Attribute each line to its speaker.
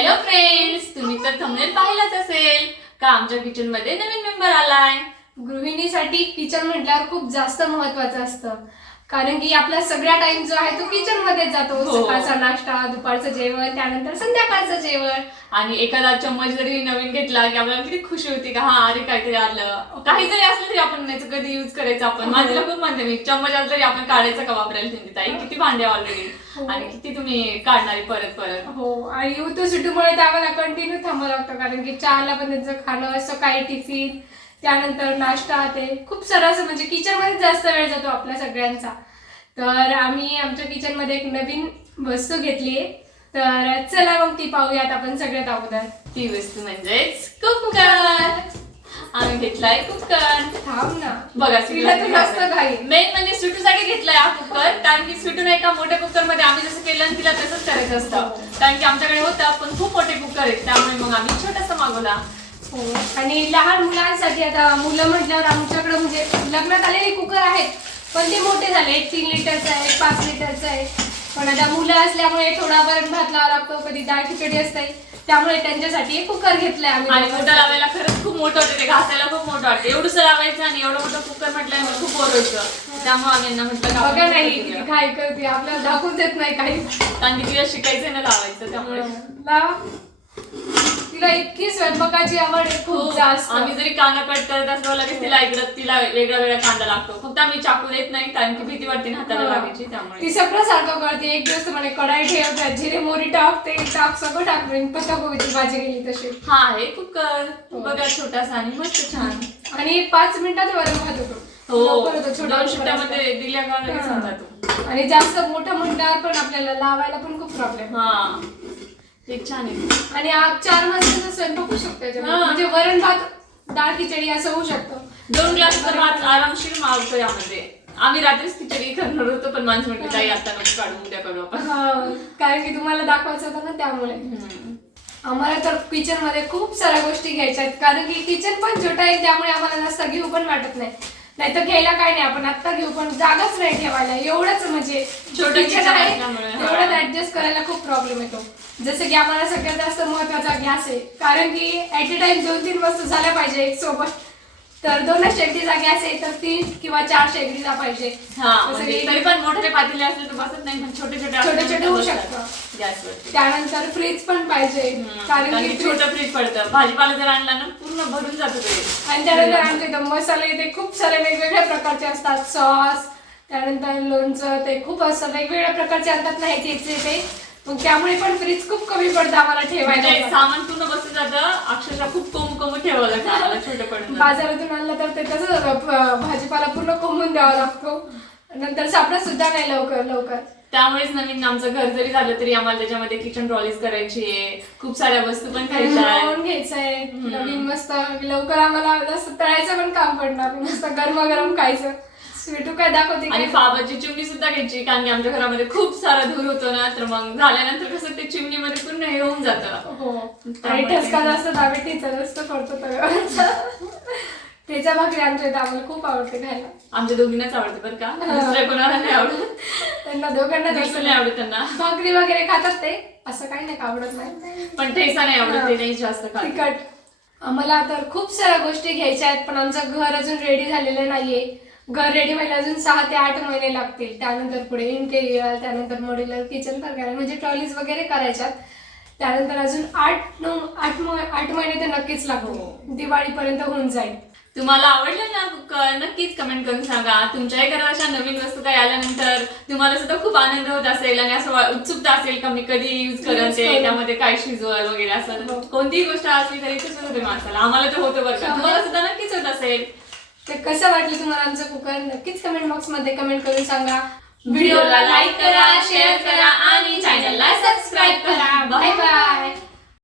Speaker 1: Hello friends तुम्ही तर thumbnail पाहिलाच असेल. का आमच्या किचनमध्ये नवीन मेंबर आलाय?
Speaker 2: गृहिणीसाठी किचन म्हटल्यावर खूप जास्त महत्वाचं असतं. कारण की आपला सगळा टाइम जो आहे तो किचनमध्ये जातो.
Speaker 1: हो.
Speaker 2: सकाळचा नाश्ता दुपारचं जेवण त्यानंतर संध्याकाळचं जेवण.
Speaker 1: आणि एखादा चम्मच जरी नवीन घेतला की आपल्याला किती खुशी होती का हा अरे काहीतरी आलं काही जरी असलं तरी आपण म्हणायचं कधी युज करायचं आपण?
Speaker 2: हो.
Speaker 1: माझ्याला खूप म्हणते मी चम्मच आलं तरी आपण काढायचं का वापरायला तुम्ही ताई? किती भांडे ऑलरेडी
Speaker 2: हो.
Speaker 1: आणि किती तुम्ही काढणारी परत परत?
Speaker 2: हो. आणि उतू सुटूमुळे तर आम्हाला कंटिन्यू थांबावं लागतं. कारण की चहाला पण त्यांचं खाणं सकाळी टिफिन त्यानंतर नाश्ता ते खूप सारं असं म्हणजे किचनमध्ये जास्त वेळ जातो आपल्या सगळ्यांचा. तर आम्ही आमच्या किचनमध्ये एक नवीन वस्तू घेतली आहे. तर चला मग ती पाहूयात आपण सगळ्यात अगोदर.
Speaker 1: ती वस्तू म्हणजेच कुकर. आम्ही घेतलाय कुकर.
Speaker 2: थांब ना.
Speaker 1: बघा
Speaker 2: तिला तर जास्त घाई.
Speaker 1: मेन म्हणजे सुटूसाठी घेतलाय हा कुकर कारण की सुटून एका मोठ्या कुकरमध्ये आम्ही जसं केलं आणि तिला तसंच करायचं असतं. कारण की आमच्याकडे होतं पण खूप मोठे कुकर आहेत त्यामुळे मग आम्ही छोटासा मागवला.
Speaker 2: हो आणि लहान मुलांसाठी आता मुलं म्हटल्यावर आमच्याकडे म्हणजे लग्नात आलेले कुकर आहेत पण ते मोठे झाले. एक तीन लिटरचं आहे एक पाच लिटरचं आहे. पण आता मुलं असल्यामुळे थोडा वरण भात लावा लागतो कधी डाळ खिचडी असते. त्यामुळे त्यांच्यासाठी कुकर घेतलाय
Speaker 1: आणि
Speaker 2: आम्ही
Speaker 1: मोठं लावायला खरंच खूप मोठं होतं. ते घासायला खूप मोठं वाटतं. एवढंच लावायचं आणि एवढं मोठं कुकर म्हटल्यावर खूप बोर व्हायचं त्यामुळे आम्ही यांना म्हटलं का
Speaker 2: बघा
Speaker 1: आपण
Speaker 2: नाही किती. घाई करते. आपल्याला दाखवून देत नाही काही.
Speaker 1: कारण की तिला शिकायचं ना लावायचं त्यामुळे.
Speaker 2: लावा. तिला इतकी स्वयंपाकाची आवड आहे खूप
Speaker 1: हो,
Speaker 2: जास्त.
Speaker 1: आम्ही जरी कांदा कट करत असलो लगेच तिला इकडं तिला वेगळा वेगळा कांदा लागतो. फक्त आम्ही चाकू देत नाही कारण की भीती वाटते ना हाताला लागायची त्यामुळे.
Speaker 2: ती सगळं सारखं करते. एक दिवस म्हणे कढाई ठेव त्यात जिरे मोरी टाक ते टाक सगळं टाक आणि पत्ताकोबीची भाजी गेली तशी.
Speaker 1: हा आहे कुकर
Speaker 2: हो.
Speaker 1: बघा छोटासा आणि मस्त छान.
Speaker 2: आणि पाच मिनिटात वरण भात होतो.
Speaker 1: हो दोन दिल्या का
Speaker 2: हा.
Speaker 1: तो
Speaker 2: असतो. आणि जास्त मोठं म्हटल्यावर पण आपल्याला लावायला पण खूप प्रॉब्लेम
Speaker 1: हा. ते छान आहे.
Speaker 2: आणि चार माणसाचा स्वयंपाक होऊ शकतो याच्यामध्ये.
Speaker 1: हा.
Speaker 2: म्हणजे वरण भात डाळ खिचडी असं होऊ शकतं.
Speaker 1: दोन ग्लास तर भात आरामशीर मावतो यामध्ये. आम्ही रात्रीच खिचडी करणार होतो पण माणसं म्हटली ताई आता नको काढू उद्या करू आपण.
Speaker 2: हा, कारण की तुम्हाला दाखवायचं होतं ना त्यामुळे.
Speaker 1: हम्म.
Speaker 2: आम्हाला तर किचनमध्ये खूप साऱ्या गोष्टी घ्यायच्या आहेत. कारण की किचन पण छोटं आहे त्यामुळे आम्हाला जास्त घेऊ पण वाटत नाही. नाही तर घ्यायला काय नाही आपण आत्ता घेऊ पण जागाच नाही ठेवायला. एवढंच म्हणजे
Speaker 1: छोटं
Speaker 2: kitchen
Speaker 1: kitchen
Speaker 2: आहे
Speaker 1: असल्यामुळे, हा.
Speaker 2: तेवढंच ऍडजस्ट करायला खूप प्रॉब्लेम येतो. जसं की आम्हाला सगळ्यात जास्त महत्त्वाचा गॅस आहे. कारण की ऍट अ टाइम दोन तीन वस्तू झाल्या पाहिजे एक सोबत. तर दोनच शेगडीचा गॅस आहे तर तीन किंवा चार शेगडीचा पाहिजे.
Speaker 1: हा म्हणजे तरी पण मोठे पातेले असले तर बसत नाही पण छोटे छोटे
Speaker 2: छोटे छोटे होऊ शकतं.
Speaker 1: गॅसवर
Speaker 2: त्यानंतर फ्रीज पण पाहिजे. कारण की
Speaker 1: छोटं फ्रीज पडतं. भाजीपाला जर आणला ना पूर्ण भरून जातो ते.
Speaker 2: आणि त्यानंतर आमच्या इथं मसाले ते खूप सारे वेगवेगळ्या प्रकारचे असतात. सॉस त्यानंतर लोणचं ते खूप असतं वेगवेगळ्या प्रकारचे आणतात नाही तेचे ते. मग त्यामुळे पण फ्रीज खूप कमी पडतं आम्हाला
Speaker 1: म्हणजे
Speaker 2: ठेवायला
Speaker 1: सामान पूर्ण बसून जातं अक्षरशः खूप कोंब कोंब ठेवावं लागतं आम्हाला छोटं.
Speaker 2: बाजारातून आणलं तर ते तसंच होतं. प- भाजीपाला पूर्ण कोंबून द्यावा लागतो. नंतर सापडत सुद्धा नाही लवकर लवकर.
Speaker 1: त्यामुळेच नवीन आमचं घर जरी झालं तरी आम्हाला त्याच्यामध्ये किचन ट्रॉलीज करायची आहे खूप साऱ्या वस्तू पण खायच्या आहेत
Speaker 2: नवीन घ्यायचंय नवीन मस्त लवकर आम्हाला जास्त तळायचं पण काम पडणार. नाही. मस्त गरमागरम खायचं. स्वीटू काय दाखवते
Speaker 1: आणि
Speaker 2: काय?
Speaker 1: फाबाची चिमणी सुद्धा घ्यायची कारण की आमच्या घरामध्ये खूप सारा धूर होतो ना तर मग झाल्यानंतर कसं ते चिमणीमध्ये पूर्ण हे होऊन जातं.
Speaker 2: हो. आणि
Speaker 1: त्यामुळे
Speaker 2: ठसका जास्त दाबेटीचा जास्त तव्यावरचा. त्याच्या भाकरी आमच्या इथं आम्हाला खूप आवडते खायला.
Speaker 1: आमच्या दोघींनाच आवडते बरं का. दुसऱ्या कोणाला नाही आवडत.
Speaker 2: त्यांना दोघांना जास्त
Speaker 1: नाही आवडत त्यांना.
Speaker 2: भाकरी वगैरे खातात ते. असं काही नाही का आवडत नाही.
Speaker 1: पण ठेसा नाही आवडत ते नाही जास्त खात.
Speaker 2: तिखट. आम्हाला तर खूप साऱ्या गोष्टी घ्यायच्या आहेत पण आमचं घर अजून रेडी झालेलं नाहीये. घर रेडी व्हायला अजून सहा ते आठ महिने लागतील. त्यानंतर पुढे इंटेरियर त्यानंतर मॉड्युलर किचन करायला म्हणजे ट्रॉलीज वगैरे करायच्यात. त्यानंतर अजून आठ नऊ आठ आठ महिने तर नक्कीच लागतो दिवाळीपर्यंत होऊन जाईल.
Speaker 1: तुम्हाला आवडलं ना? नक्कीच कमेंट करून सांगा. तुमच्याही घरात अशा नवीन वस्तू काही आल्यानंतर तुम्हाला सुद्धा खूप आनंद होत असेल आणि असं उत्सुकता असेल का मी कधी युज करत?
Speaker 2: Use
Speaker 1: ते
Speaker 2: करू.
Speaker 1: त्यामध्ये काय शिजवल वगैरे असं.
Speaker 2: हो.
Speaker 1: कोणतीही गोष्ट असली तरी तसंच होते माणसाला. आम्हाला तर होतं बरं तुम्हाला सुद्धा नक्कीच होत असेल.
Speaker 2: तर कसं वाटलं तुम्हाला आमचं कुकर? नक्कीच कमेंट बॉक्समध्ये कमेंट करून सांगा.
Speaker 1: व्हिडिओला लाईक करा शेअर करा आणि चॅनलला सबस्क्राईब करा.
Speaker 2: Bye bye